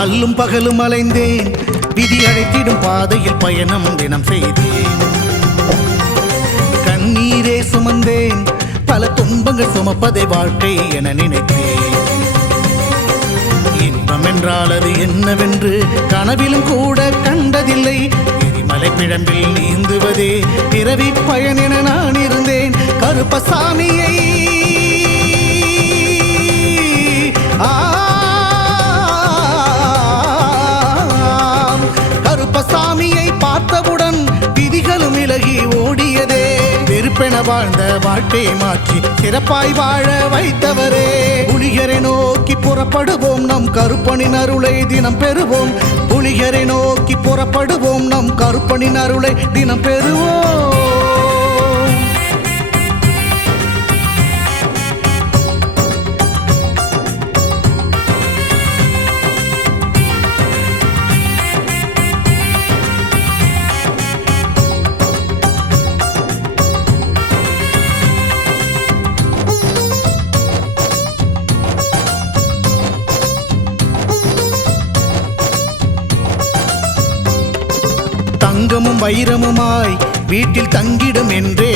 அல்லும் பகலும் அலைந்தேன், விதி அழைத்திடும் பாதையில் பயணம் தினம் செய்தேன். கண்ணீரே சுமந்தேன், பல துன்பங்கள் சுமப்பதை வாழ்க்கை என நினைத்தேன். இன்பம் என்றால் அது என்னவென்று கனவிலும் கூட கண்டதில்லை. எரிமலை பிழம்பில் நீந்துவதே பிறவி பயன் என நான் இருந்தேன். கருப்பசாமியை கருப்பசாமியை பார்த்தவுடன் விதிகளும் விலகி ஓடியதே. வெறுப்பென வாழ்ந்த வாழ்க்கையை மாற்றி சிறப்பாய் வாழ வைத்தவரே. புலிகரை நோக்கி புறப்படுவோம், நம் கருப்பனின் அருளை தினம் பெறுவோம். புலிகரை நோக்கி புறப்படுவோம், நம் கருப்பனின் அருளை தினம் பெறுவோம். தங்கமும் வைரமுமாய் வீட்டில் தங்கிடும் என்றே